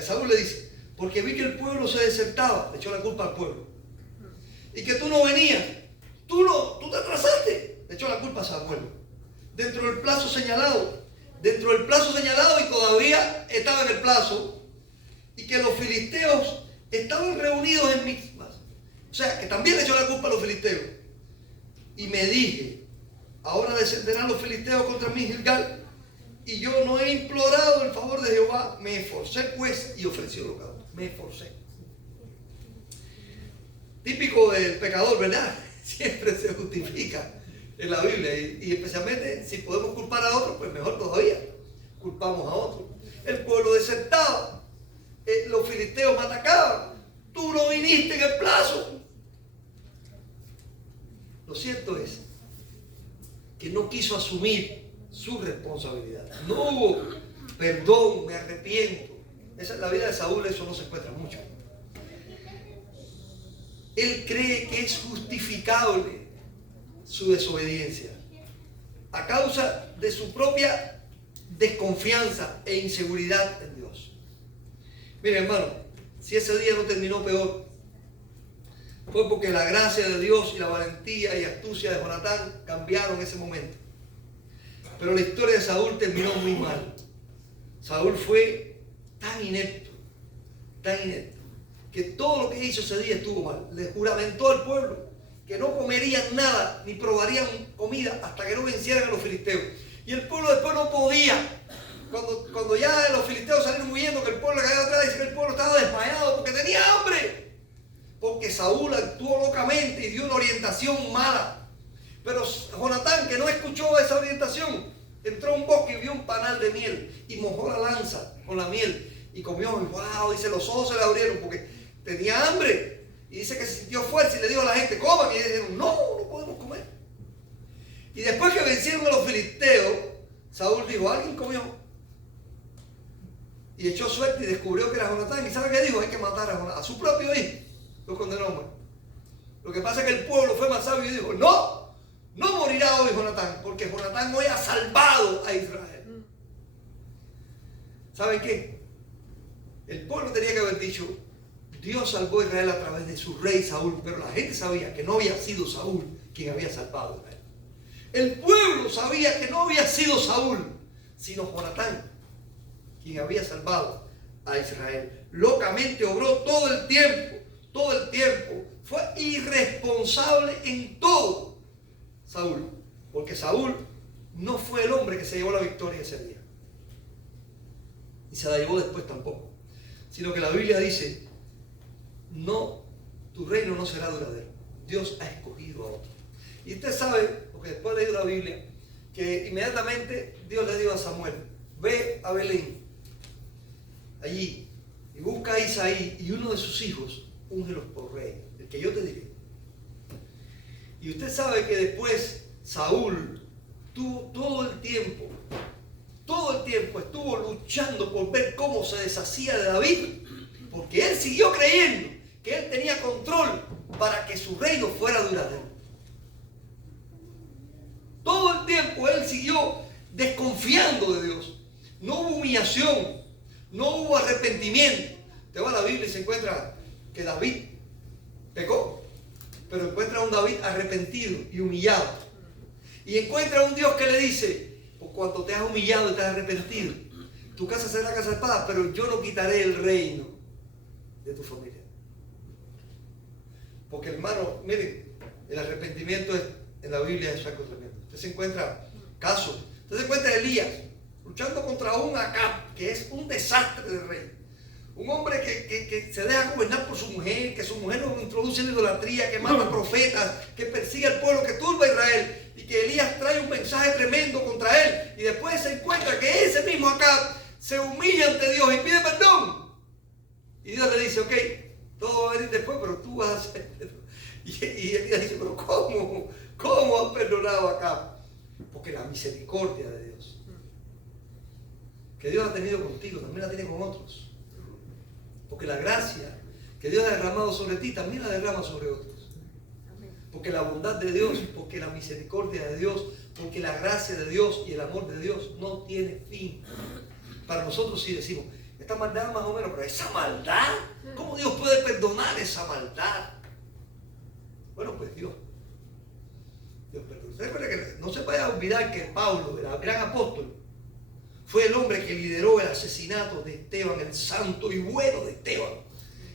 Saúl le dice, porque vi que el pueblo se desertaba, le echó la culpa al pueblo, y que tú no venías, tú te atrasaste, le echó la culpa a Samuel. Dentro del plazo señalado y todavía estaba en el plazo, y que los filisteos estaban reunidos en Mixmas, o sea, que también le echó la culpa a los filisteos. Y me dije, ahora descenderán los filisteos contra mí, Gilgal, y yo no he implorado el favor de Jehová. Me esforcé pues y ofrecí holocausto. Me esforcé. Típico del pecador, ¿verdad? Siempre se justifica en la Biblia, y especialmente si podemos culpar a otros, pues mejor todavía, culpamos a otros. El pueblo desertaba, los filisteos me atacaban, tú no viniste en el plazo. Lo cierto es que no quiso asumir su responsabilidad. No hubo perdón, me arrepiento. Esa es la vida de Saúl, eso no se encuentra mucho. Él cree que es justificable su desobediencia a causa de su propia desconfianza e inseguridad en Dios. Mire, hermano, si ese día no terminó peor, fue porque la gracia de Dios y la valentía y astucia de Jonatán cambiaron ese momento. Pero la historia de Saúl terminó muy mal. Saúl fue tan inepto, que todo lo que hizo ese día estuvo mal. Le juramentó al pueblo que no comerían nada ni probarían comida hasta que no vencieran a los filisteos. Y el pueblo después no podía. Cuando ya los filisteos salieron huyendo, que el pueblo cayó atrás, dice que el pueblo estaba desmayado porque tenía hambre. Porque Saúl actuó locamente y dio una orientación mala. Pero Jonatán, que no escuchó esa orientación, entró a un bosque y vio un panal de miel y mojó la lanza con la miel y comió. Y wow, dice, los ojos se le abrieron porque tenía hambre. Y dice que se sintió fuerza y le dijo a la gente, coman. Y ellos dijeron, no podemos comer. Y después que vencieron a los filisteos, Saúl dijo, alguien comió. Y echó suerte y descubrió que era Jonatán. ¿Y sabe qué dijo? Hay que matar a Jonatán, a su propio hijo. Lo condenó a muerte. Lo que pasa es que el pueblo fue más sabio y dijo, no morirá hoy Jonatán, porque Jonatán hoy ha salvado a Israel. ¿Saben qué? El pueblo tenía que haber dicho, Dios salvó a Israel a través de su rey Saúl, pero la gente sabía que no había sido Saúl quien había salvado a Israel. El pueblo sabía que no había sido Saúl, sino Jonatán quien había salvado a Israel. Locamente obró todo el tiempo. Fue irresponsable en todo Saúl, porque Saúl no fue el hombre que se llevó la victoria ese día, y se la llevó después tampoco, sino que la Biblia dice, no, tu reino no será duradero, Dios ha escogido a otro. Y usted sabe, porque después de leer la Biblia, que inmediatamente Dios le dijo a Samuel, ve a Belén, allí, y busca a Isaí y uno de sus hijos, úngelos por rey, el que yo te diré. Y usted sabe que después Saúl tuvo todo el tiempo estuvo luchando por ver cómo se deshacía de David, porque él siguió creyendo que él tenía control para que su reino fuera duradero. Todo el tiempo él siguió desconfiando de Dios. No hubo humillación, no hubo arrepentimiento. Te va a la Biblia y se encuentra que David pecó, pero encuentra a un David arrepentido y humillado. Y encuentra a un Dios que le dice, por cuanto te has humillado y te has arrepentido, tu casa será casa de espada, pero yo no quitaré el reino de tu familia. Porque hermano, miren, el arrepentimiento en la Biblia es algo tremendo. Usted se encuentra casos, usted se encuentra a Elías luchando contra un Acab, que es un desastre de rey. Un hombre que se deja gobernar por su mujer, que su mujer lo introduce en la idolatría, que mata profetas, que persigue al pueblo, que turba a Israel, y que Elías trae un mensaje tremendo contra él, y después se encuentra que ese mismo Acab se humilla ante Dios y pide perdón. Y Dios le dice, ok, todo va a venir después, pero tú vas a hacer. Y Elías dice, pero ¿cómo has perdonado a Acab? Porque la misericordia de Dios, que Dios ha tenido contigo, también la tiene con otros. Porque la gracia que Dios ha derramado sobre ti, también la derrama sobre otros. Porque la bondad de Dios, porque la misericordia de Dios, porque la gracia de Dios y el amor de Dios no tiene fin. Para nosotros sí decimos, esta maldad más o menos, pero esa maldad, ¿cómo Dios puede perdonar esa maldad? Bueno, pues Dios perdona. Recuerda que no se vaya a olvidar que Pablo, el gran apóstol, fue el hombre que lideró el asesinato de Esteban, el santo y bueno de Esteban,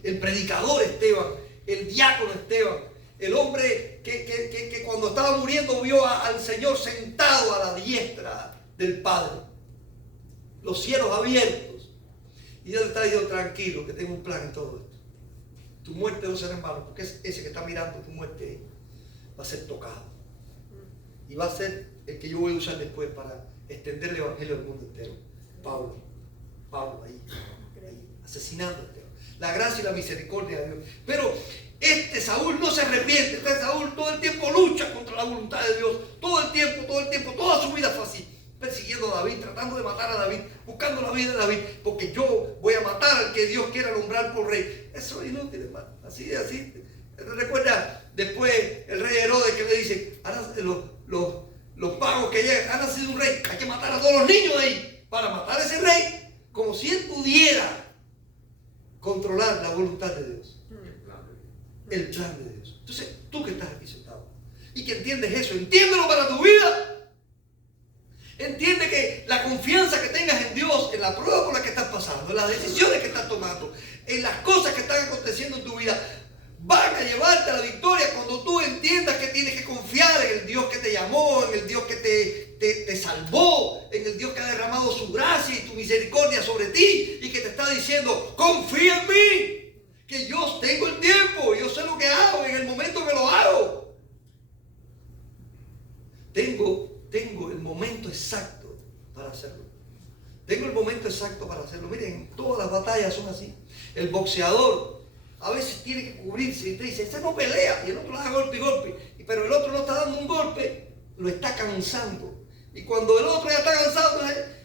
el predicador Esteban, el diácono Esteban, el hombre que cuando estaba muriendo vio al Señor sentado a la diestra del Padre, los cielos abiertos. Y Dios le está diciendo, tranquilo, que tengo un plan en todo esto. Tu muerte no será en vano, porque ese que está mirando tu muerte va a ser tocado. Y va a ser el que yo voy a usar después para extender el evangelio al mundo entero. Pablo ahí, asesinando a Esteban. La gracia y la misericordia de Dios. Pero este Saúl no se arrepiente. Este Saúl todo el tiempo lucha contra la voluntad de Dios. Todo el tiempo, toda su vida fue así. persiguiendo a David, tratando de matar a David, buscando la vida de David, porque yo voy a matar al que Dios quiera nombrar por rey. Eso es inútil, hermano. Así. Recuerda después el rey Herodes que le dice, los pagos que llegan, ha nacido un rey, hay que matar a todos los niños de ahí, para matar a ese rey, como si él pudiera controlar la voluntad de Dios. El plan de Dios. Entonces, tú que estás aquí sentado y que entiendes eso, entiéndelo para tu vida. Entiende que la confianza que tengas en Dios, en la prueba por la que estás pasando, en las decisiones que estás tomando, en las cosas que están aconteciendo en tu vida, van a llevarte a la victoria cuando tú entiendas que tienes que confiar en el Dios que te llamó, en el Dios que te salvó, en el Dios que ha derramado su gracia y tu misericordia sobre ti y que te está diciendo, confía en mí, que yo tengo el tiempo, yo sé lo que hago en el momento que lo hago. Tengo el momento exacto para hacerlo. Tengo el momento exacto para hacerlo. Miren, todas las batallas son así. El boxeador a veces tiene que cubrirse y te dice, ese no pelea, y el otro le da golpe y golpe. Pero el otro no está dando un golpe, lo está cansando. Y cuando el otro ya está cansado,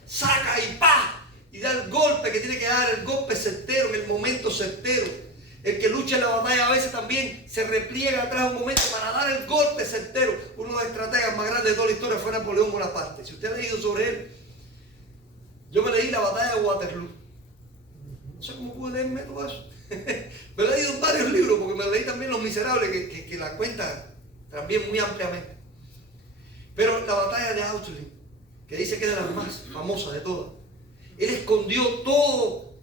saca y ¡pa! Y da el golpe que tiene que dar, el golpe certero, en el momento certero. El que lucha en la batalla a veces también se repliega atrás un momento para dar el golpe certero. Uno de los estrategas más grandes de toda la historia fue Napoleón Bonaparte. Si usted ha leído sobre él, yo me leí la batalla de Waterloo. No sé cómo pude leerme todo eso. Me he leído varios libros porque me leí también Los Miserables que la cuentan también muy ampliamente. Pero la batalla de Austerlitz, que dice que es de las más famosas de todas, él escondió todo,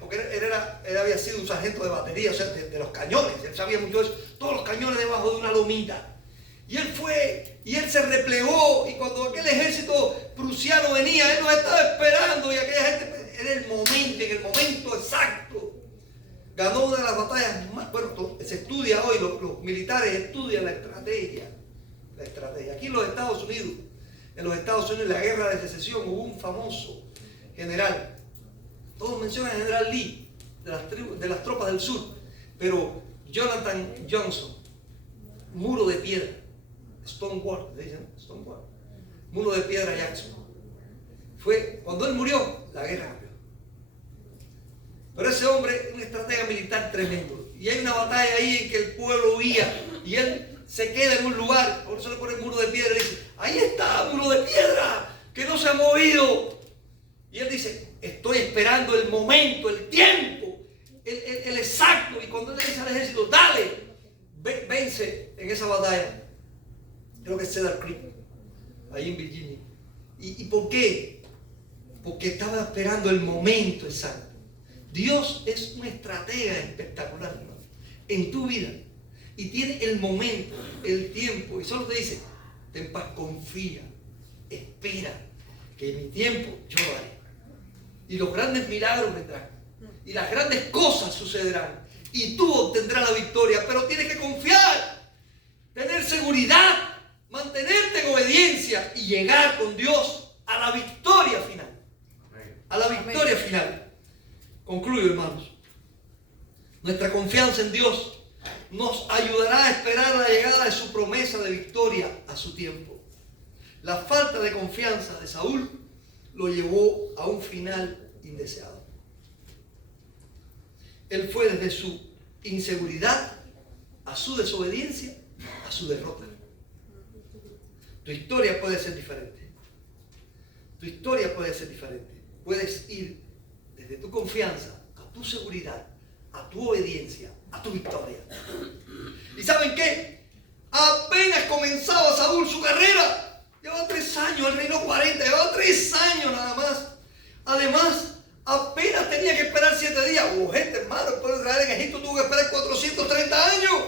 porque él había sido un sargento de batería, o sea, de los cañones, él sabía mucho de eso, todos los cañones debajo de una lomita. Y él fue, y él se replegó, y cuando aquel ejército prusiano venía, él los estaba esperando, y aquella gente, era el momento exacto. Ganó una de las batallas más, bueno, se estudia hoy, los militares estudian la estrategia. Aquí en los Estados Unidos, en la guerra de secesión, hubo un famoso general. Todos mencionan al general Lee, de las tropas del sur, pero Jonathan Johnson, muro de piedra, Stonewall, ¿le dicen? Stonewall, muro de piedra Jackson. Fue cuando él murió, la guerra cambió. Pero ese hombre es un estratega militar tremendo. Y hay una batalla ahí en que el pueblo huía y él se queda en un lugar, por eso le pone el muro de piedra y dice, ahí está, muro de piedra, que no se ha movido. Y él dice, estoy esperando el momento, el tiempo, el exacto. Y cuando él le dice al ejército, dale, vence en esa batalla. Creo que es Cedar Creek, ahí en Virginia. ¿Y por qué? Porque estaba esperando el momento exacto. Dios es un estratega espectacular, hermano, en tu vida. Y tiene el momento, el tiempo. Y solo te dice, ten paz, confía, espera, que en mi tiempo yo lo haré. Y los grandes milagros vendrán. Y las grandes cosas sucederán. Y tú obtendrás la victoria. Pero tienes que confiar, tener seguridad, mantenerte en obediencia y llegar con Dios a la victoria final. A la victoria final. Concluyo, hermanos. Nuestra confianza en Dios nos ayudará a esperar la llegada de su promesa de victoria a su tiempo. La falta de confianza de Saúl lo llevó a un final indeseado. Él fue desde su inseguridad a su desobediencia, a su derrota. Tu historia puede ser diferente. Tu historia puede ser diferente. Puedes ir desde tu confianza a tu seguridad, a tu obediencia, a tu victoria. ¿Y saben qué? Apenas comenzaba Saúl su carrera. Llevaba 3 años, él reinó 40, llevaba 3 años nada más. Además, apenas tenía que esperar 7 días. Hubo gente, hermano, el pueblo de Israel en Egipto tuvo que esperar 430 años.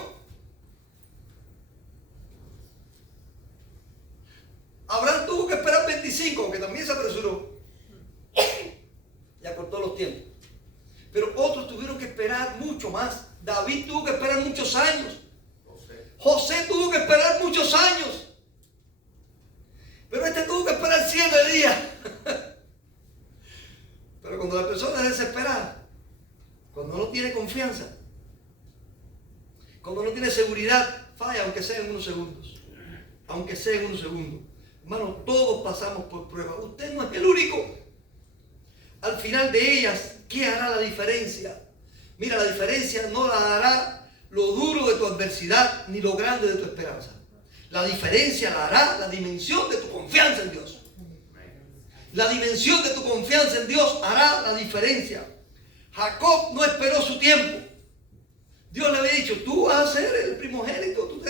Abraham tuvo que esperar 25, aunque también se apresuró. Ya cortó los tiempos. Pero otros tuvieron que esperar mucho más. David tuvo que esperar muchos años. José tuvo que esperar muchos años. Pero este tuvo que esperar 7 días. Pero cuando la persona es desesperada, cuando no tiene confianza, cuando no tiene seguridad, falla aunque sea en unos segundos. Aunque sea en unos segundos. Hermano, todos pasamos por pruebas. Usted no es el único. Al final de ellas, ¿qué hará la diferencia? Mira, la diferencia no la hará lo duro de tu adversidad ni lo grande de tu esperanza. La diferencia la hará la dimensión de tu confianza en Dios. La dimensión de tu confianza en Dios hará la diferencia. Jacob no esperó su tiempo. Dios le había dicho, tú vas a ser el primogénito.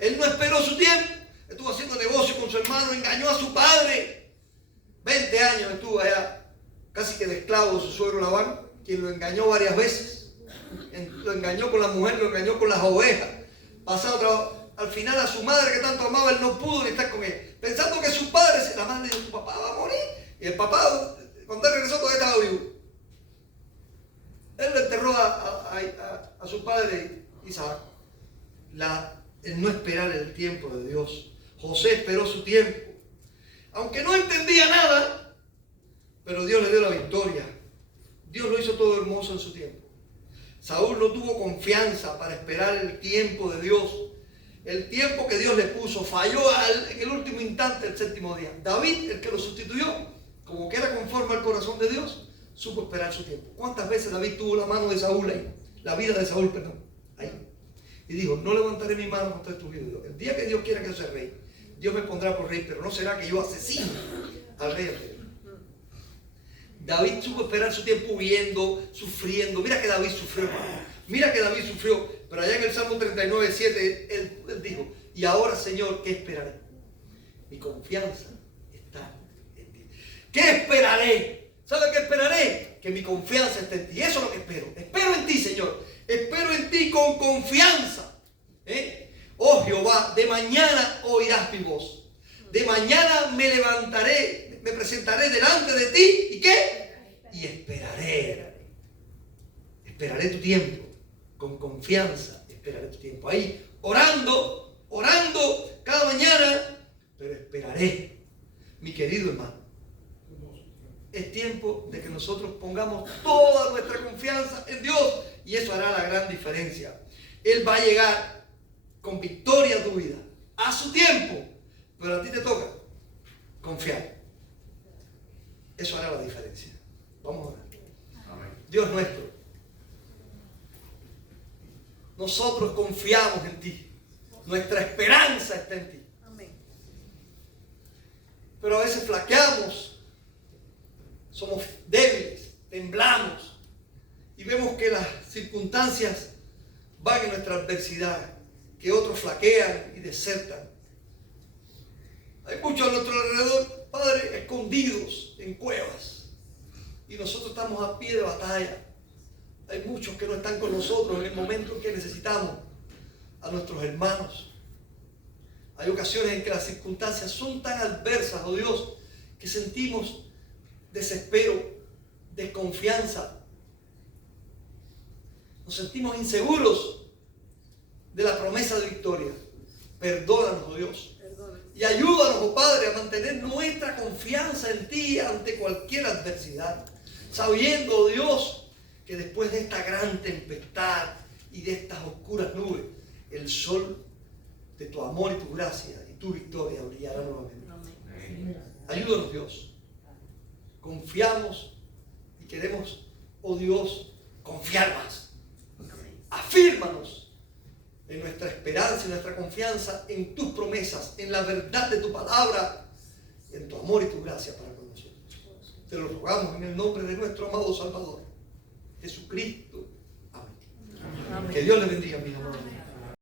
Él no esperó su tiempo. Estuvo haciendo negocio con su hermano, engañó a su padre. 20 años estuvo allá, casi que de esclavo de su suegro Labán, quien lo engañó varias veces. Lo engañó con la mujer, lo engañó con las ovejas. Pasado trabajo. Al final a su madre que tanto amaba, él no pudo ni estar con él. Pensando que su padre, la madre le dijo, tu papá va a morir. Y el papá, cuando él regresó, todavía estaba vivo. Él le enterró a su padre Isaac. El no esperar el tiempo de Dios. José esperó su tiempo. Aunque no entendía nada, pero Dios le dio la victoria. Dios lo hizo todo hermoso en su tiempo. Saúl no tuvo confianza para esperar el tiempo de Dios. El tiempo que Dios le puso. Falló en el último instante, el séptimo día. David, el que lo sustituyó, como que era conforme al corazón de Dios, supo esperar su tiempo. ¿Cuántas veces David tuvo la mano de Saúl ahí? La vida de Saúl, perdón. Ahí. Y dijo, no levantaré mi mano contra tu vida. El día que Dios quiera que yo sea rey, Dios me pondrá por rey, pero no será que yo asesine al rey. David supo esperar su tiempo huyendo, sufriendo. Mira que David sufrió, hermano. Mira que David sufrió. Pero allá en el Salmo 39, 7, él dijo, y ahora, Señor, ¿qué esperaré? Mi confianza está en ti. ¿Qué esperaré? ¿Sabe qué esperaré? Que mi confianza esté en ti. Eso es lo que espero. Espero en ti, Señor. Espero en ti con confianza. Oh Jehová, de mañana oirás mi voz. De mañana me levantaré, me presentaré delante de ti. ¿Y qué? Y esperaré. Esperaré tu tiempo. Con confianza esperaré tu tiempo. Ahí, orando cada mañana, pero esperaré. Mi querido hermano, es tiempo de que nosotros pongamos toda nuestra confianza en Dios y eso hará la gran diferencia. Él va a llegar con victoria a tu vida, a su tiempo, pero a ti te toca confiar. Eso hará la diferencia. Vamos a orar. Amén. Dios nuestro, nosotros confiamos en ti. Nuestra esperanza está en ti. Amén. Pero a veces flaqueamos, somos débiles, temblamos y vemos que las circunstancias van en nuestra adversidad, que otros flaquean y desertan. Hay muchos a nuestro alrededor, Padre, escondidos en cuevas y nosotros estamos a pie de batalla. Hay muchos que no están con nosotros en el momento en que necesitamos a nuestros hermanos. Hay ocasiones en que las circunstancias son tan adversas, oh Dios, que sentimos desespero, desconfianza. Nos sentimos inseguros de la promesa de victoria. Perdónanos, oh Dios. Y ayúdanos, oh Padre, a mantener nuestra confianza en ti ante cualquier adversidad. Sabiendo, oh Dios, que después de esta gran tempestad y de estas oscuras nubes, el sol de tu amor y tu gracia y tu victoria brillará nuevamente. Ayúdanos, Dios. Confiamos y queremos, oh Dios, confiar más. Afírmanos en nuestra esperanza y nuestra confianza en tus promesas, en la verdad de tu palabra, en tu amor y tu gracia para con nosotros. Te lo rogamos en el nombre de nuestro amado Salvador, Jesucristo. Amén. Amén. Que Dios le bendiga, mi amor.